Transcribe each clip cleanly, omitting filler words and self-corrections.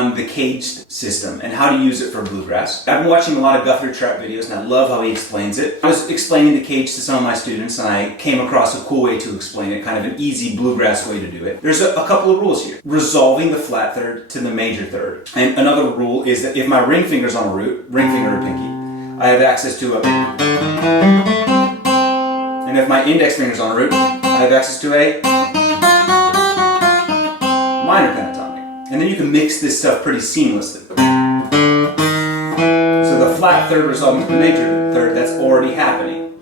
on the CAGED system and how to use it for bluegrass. I've been watching a lot of Guthrie Trapp videos and I love how he explains it. I was explaining the CAGED to some of my students and I came across a cool way to explain it, kind of an easy bluegrass way to do it. There's a couple of rules here. Resolving the flat third to the major third. And another rule is that if my ring finger's on a root, ring finger or pinky, I have access to a... And if my index finger's on a root, I have access to a minor pentatonic. And then you can mix this stuff pretty seamlessly. So the flat third resolving to the major third, that's already happening.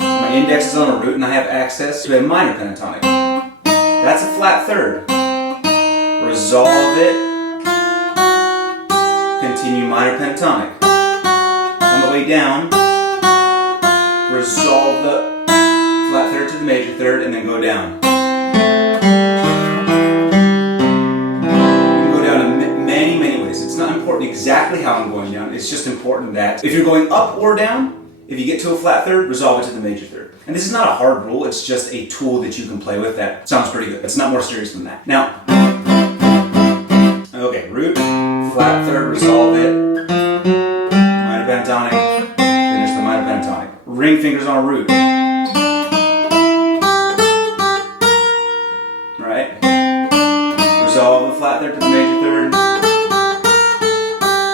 My index is on a root and I have access to a minor pentatonic. That's a flat third. Resolve it. Continue minor pentatonic. On the way down, resolve the flat third to the major third and then go down. You can go down in many, many ways. It's not important exactly how I'm going down. It's just important that if you're going up or down, if you get to a flat third, resolve it to the major third. And this is not a hard rule, it's just a tool that you can play with that sounds pretty good. It's not more serious than that. Now, okay, root, flat third, resolve it, minor pentatonic, finish the minor pentatonic. Ring fingers on a root. Right? Resolve the flat third to the major third.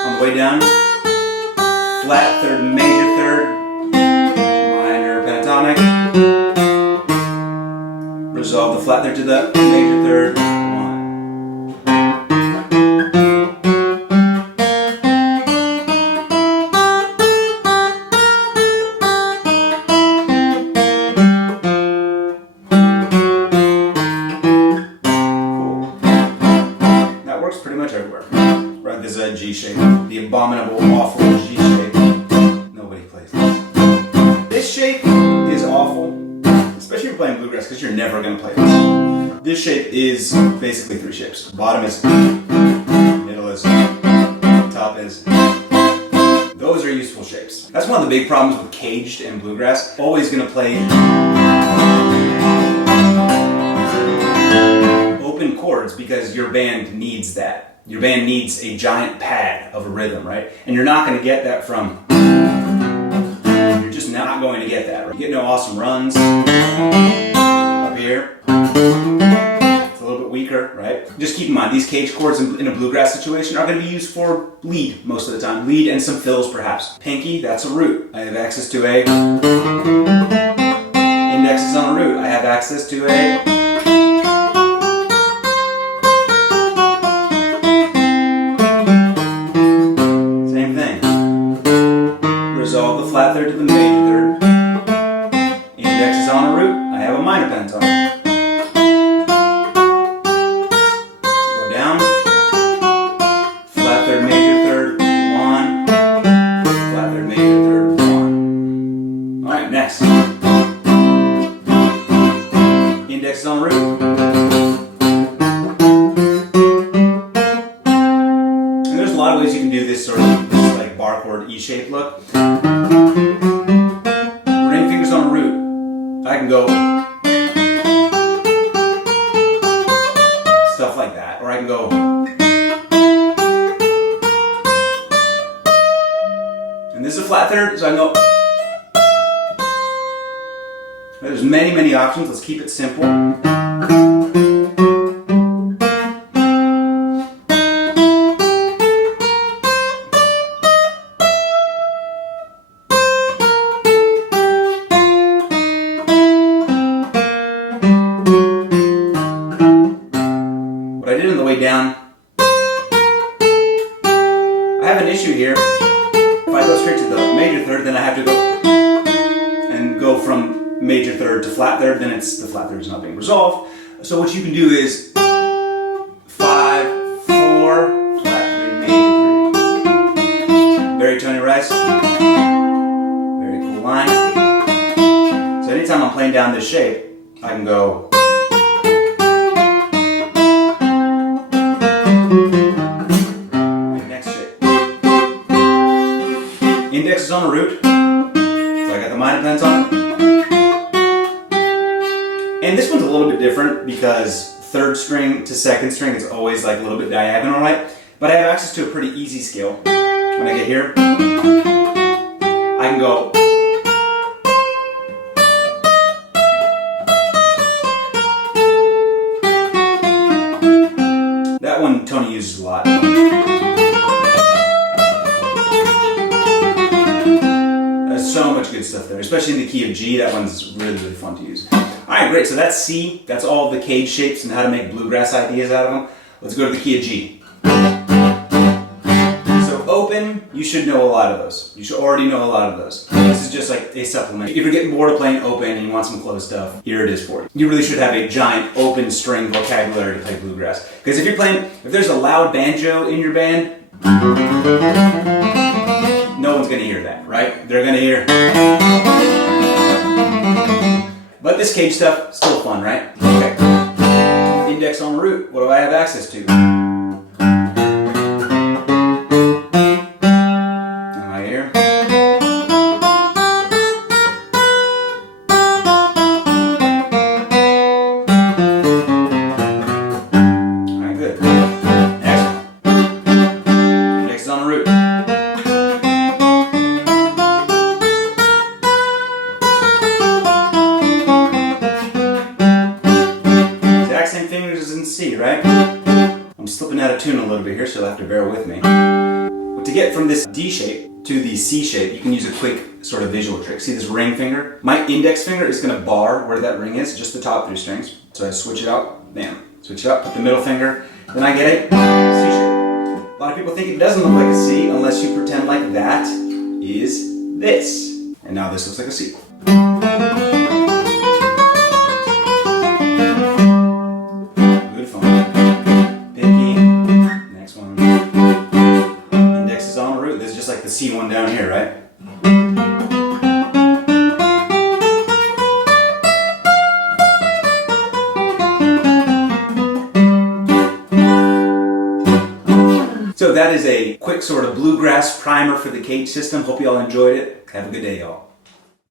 On the way down, flat third, major third, minor pentatonic. Resolve the flat third to the major third. Pretty much everywhere. Right, this is a G shape. The abominable, awful G shape. Nobody plays this. This shape is awful, especially if you're playing bluegrass, because you're never going to play this. This shape is basically three shapes. Bottom is, middle is, top is. Those are useful shapes. That's one of the big problems with CAGED and bluegrass. Always going to play open chords because your band needs that. Your band needs a giant pad of a rhythm, right? And you're not going to get that from... You're just not going to get that. Right? You get no awesome runs up here. It's a little bit weaker, right? Just keep in mind, these CAGED chords in a bluegrass situation are going to be used for lead most of the time. Lead and some fills, perhaps. Pinky, that's a root. I have access to a... Index is on a root. I have access to a... Resolve the flat third to the major third. Index is on a root. I have a minor pentatonic. Go down. Flat third, major third, 1. Flat third, major third, 1. Alright, next. Index is on a root. And there's a lot of ways you can do this sort of like bar chord E-shaped look. Ring fingers on a root. I can go stuff like that, or I can go and this is a flat third, so I can go. There's many, many options. Let's keep it simple. I did on the way down. I have an issue here. If I go straight to the major third, then I have to go and go from major third to flat third, then the flat third is not being resolved. So what you can do is 5, 4, flat 3, major 3. Very Tony Rice. Very cool line. So anytime I'm playing down this shape, I can go. Index is on a root, so I got the minor pentatonic. And this one's a little bit different because third string to second string, it's always like a little bit diagonal, right? But I have access to a pretty easy scale. When I get here, I can go. That one Tony uses a lot. There's so much good stuff there, especially in the key of G. That one's really, really fun to use. Alright, great. So that's C. That's all of the CAGED shapes and how to make bluegrass ideas out of them. Let's go to the key of G. So open, you should know a lot of those. You should already know a lot of those. This is just like a supplement. If you're getting bored of playing open and you want some closed stuff, here it is for you. You really should have a giant open string vocabulary to play bluegrass. Because if there's a loud banjo in your band, no one's going to hear that, right? They're going to hear. But this CAGED stuff, still fun, right? Okay. Index on root, what do I have access to? Am I here? Alright, good. Excellent. Index is on root. Same fingers as in C, right? I'm slipping out of tune a little bit here, so you'll have to bear with me. But to get from this D shape to the C shape, you can use a quick sort of visual trick. See this ring finger? My index finger is going to bar where that ring is, just the top 3 strings. So I switch it out, bam. Switch it up, put the middle finger, then I get a C shape. A lot of people think it doesn't look like a C unless you pretend like that is this. And now this looks like a C. Like the C one down here, right? So that is a quick sort of bluegrass primer for the CAGED system. Hope you all enjoyed it. Have a good day, y'all.